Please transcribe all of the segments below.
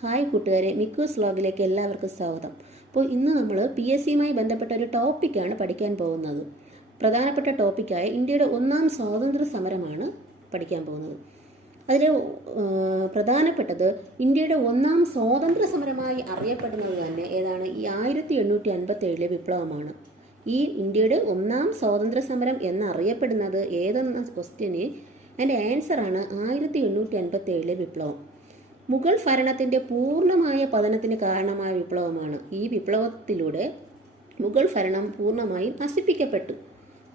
Hi കൂട്ടുകാരെ, മിക്കൂസ് വ്ലോഗിലേക്ക് എല്ലാവർക്കും സ്വാഗതം. അപ്പോൾ ഇന്ന് നമ്മൾ PSCയുമായി ബന്ധപ്പെട്ട ഒരു ടോപ്പിക്കാണ് പഠിക്കാൻ പോകുന്നത്. പ്രധാനപ്പെട്ട ടോപ്പിക്കായ ഇന്ത്യയുടെ ഒന്നാം സ്വാതന്ത്ര്യ സമരമാണ് പഠിക്കാൻ പോകുന്നത്. അതിൽ പ്രധാനപ്പെട്ടത് ഇന്ത്യയുടെ ഒന്നാം സ്വാതന്ത്ര്യ സമരമായി അറിയപ്പെടുന്നത് തന്നെ ഏതാണ്? ഈ 1857 വിപ്ലവമാണ്. ഈ ഇന്ത്യയുടെ ഒന്നാം സ്വാതന്ത്ര്യ സമരം എന്നറിയപ്പെടുന്നത് ഏതെന്ന ക്വസ്റ്റ്യന് അതിൻ്റെ ആൻസറാണ് 1857 വിപ്ലവം. മുഗൾ ഭരണത്തിൻ്റെ പൂർണ്ണമായ പതനത്തിന് കാരണമായ വിപ്ലവമാണ്. ഈ വിപ്ലവത്തിലൂടെ മുഗൾ ഭരണം പൂർണ്ണമായും നശിപ്പിക്കപ്പെട്ടു.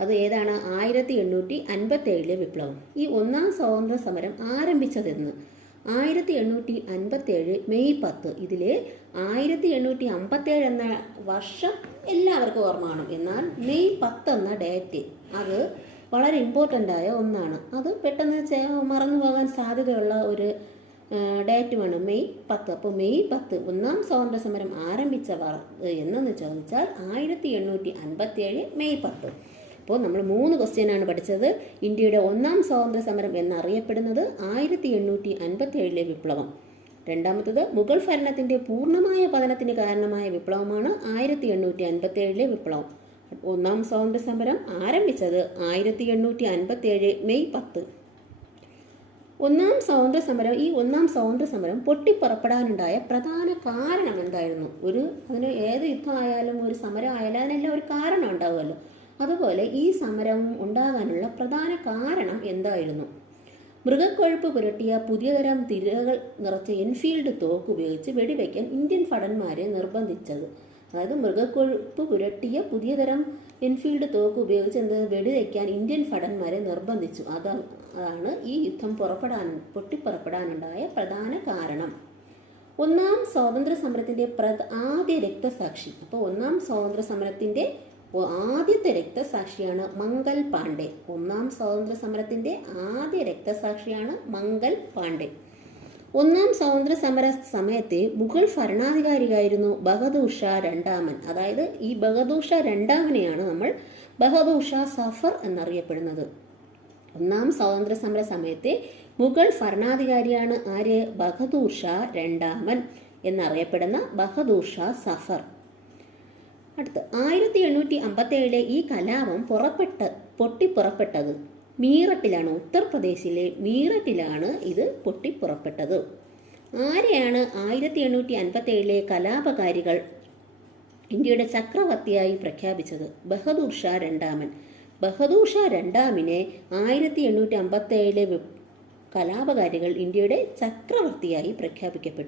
അത് ഏതാണ്? 1857 വിപ്ലവം. ഈ ഒന്നാം സ്വാതന്ത്ര്യ സമരം ആരംഭിച്ചതെന്ന് 1857 മെയ് 10. ഇതിൽ 1857 എന്ന വർഷം എല്ലാവർക്കും ഓർമ്മ കാണും. എന്നാൽ മെയ് 10 എന്ന ഡേറ്റ് അത് വളരെ ഇമ്പോർട്ടൻ്റ് ആയ ഒന്നാണ്. അത് പെട്ടെന്ന് മറന്നു പോകാൻ സാധ്യതയുള്ള ഒരു ഡേറ്റുമാണ് മെയ് 10. അപ്പോൾ മെയ് 10 ഒന്നാം സ്വാതന്ത്ര്യ സമരം ആരംഭിച്ചവർ എന്നു ചോദിച്ചാൽ 1857 മെയ് 10. അപ്പോൾ നമ്മൾ 3 ക്വസ്റ്റ്യനാണ് പഠിച്ചത്. ഇന്ത്യയുടെ ഒന്നാം സ്വാതന്ത്ര്യ സമരം എന്നറിയപ്പെടുന്നത് 1857 വിപ്ലവം. രണ്ടാമത്തത് മുഗൾ ഭരണത്തിൻ്റെ പൂർണ്ണമായ പതനത്തിന് കാരണമായ വിപ്ലവമാണ് 1857 വിപ്ലവം. ഒന്നാം സ്വാതന്ത്ര്യ സമരം ആരംഭിച്ചത് 1857 മെയ് 10. ഒന്നാം സ്വാതന്ത്ര്യ സമരം പൊട്ടിപ്പുറപ്പെടാനുണ്ടായ പ്രധാന കാരണം എന്തായിരുന്നു? അതിന് ഏത് യുദ്ധമായാലും ഒരു സമരം ആയാലും അതിനെല്ലാം ഒരു കാരണം ഉണ്ടാവുമല്ലോ. അതുപോലെ ഈ സമരം ഉണ്ടാകാനുള്ള പ്രധാന കാരണം എന്തായിരുന്നു? മൃഗക്കൊഴുപ്പ് പുരട്ടിയ പുതിയതരം തിരകൾ നിറച്ച എൻഫീൽഡ് തോക്ക് ഉപയോഗിച്ച് വെടിവെക്കാൻ ഇന്ത്യൻ ഭടന്മാരെ നിർബന്ധിച്ചത്. അതായത് മൃഗക്കൊഴുപ്പ് പുരട്ടിയ പുതിയതരം എൻഫീൽഡ് തോക്ക് ഉപയോഗിച്ച് വെടിവെക്കാൻ ഇന്ത്യൻ ഭടന്മാരെ നിർബന്ധിച്ചു. അതാണ് ഈ യുദ്ധം പൊട്ടിപ്പുറപ്പെടാനുണ്ടായ പ്രധാന കാരണം. ഒന്നാം സ്വാതന്ത്ര്യ സമരത്തിൻ്റെ ആദ്യ രക്തസാക്ഷി. അപ്പോൾ ഒന്നാം സ്വാതന്ത്ര്യ സമരത്തിൻ്റെ ആദ്യത്തെ രക്തസാക്ഷിയാണ് മംഗൽ പാണ്ഡെ. ഒന്നാം സ്വാതന്ത്ര്യ സമരത്തിൻ്റെ ആദ്യ രക്തസാക്ഷിയാണ് മംഗൽ പാണ്ഡെ. ഒന്നാം സ്വാതന്ത്ര്യ സമര സമയത്തെ മുഗൾ ഭരണാധികാരിയായിരുന്നു ബഹദൂർ ഷാ രണ്ടാമൻ. അതായത് ഈ ബഹദൂർ ഷാ രണ്ടാമനെയാണ് നമ്മൾ ബഹദൂർ ഷാ സഫർ എന്നറിയപ്പെടുന്നത്. ഒന്നാം സ്വാതന്ത്ര്യ സമര സമയത്തെ മുഗൾ ഭരണാധികാരിയാണ് ആര്? ബഹദൂർ ഷാ രണ്ടാമൻ എന്നറിയപ്പെടുന്ന ബഹദൂർ ഷാ സഫർ. അടുത്ത് 1857 ഈ കലാപം പൊട്ടിപ്പുറപ്പെട്ടത് മീററ്റിലാണ്. ഉത്തർപ്രദേശിലെ മീററ്റിലാണ് ഇത് പൊട്ടിപ്പുറപ്പെട്ടത്. ആരെയാണ് 1857 കലാപകാരികൾ ഇന്ത്യയുടെ ചക്രവർത്തിയായി പ്രഖ്യാപിച്ചത്? ബഹദൂർ ഷാ രണ്ടാമൻ. ബഹദൂർ ഷാ രണ്ടാമിനെ 1857 കലാപകാരികൾ ഇന്ത്യയുടെ ചക്രവർത്തിയായി പ്രഖ്യാപിക്കപ്പെട്ടു.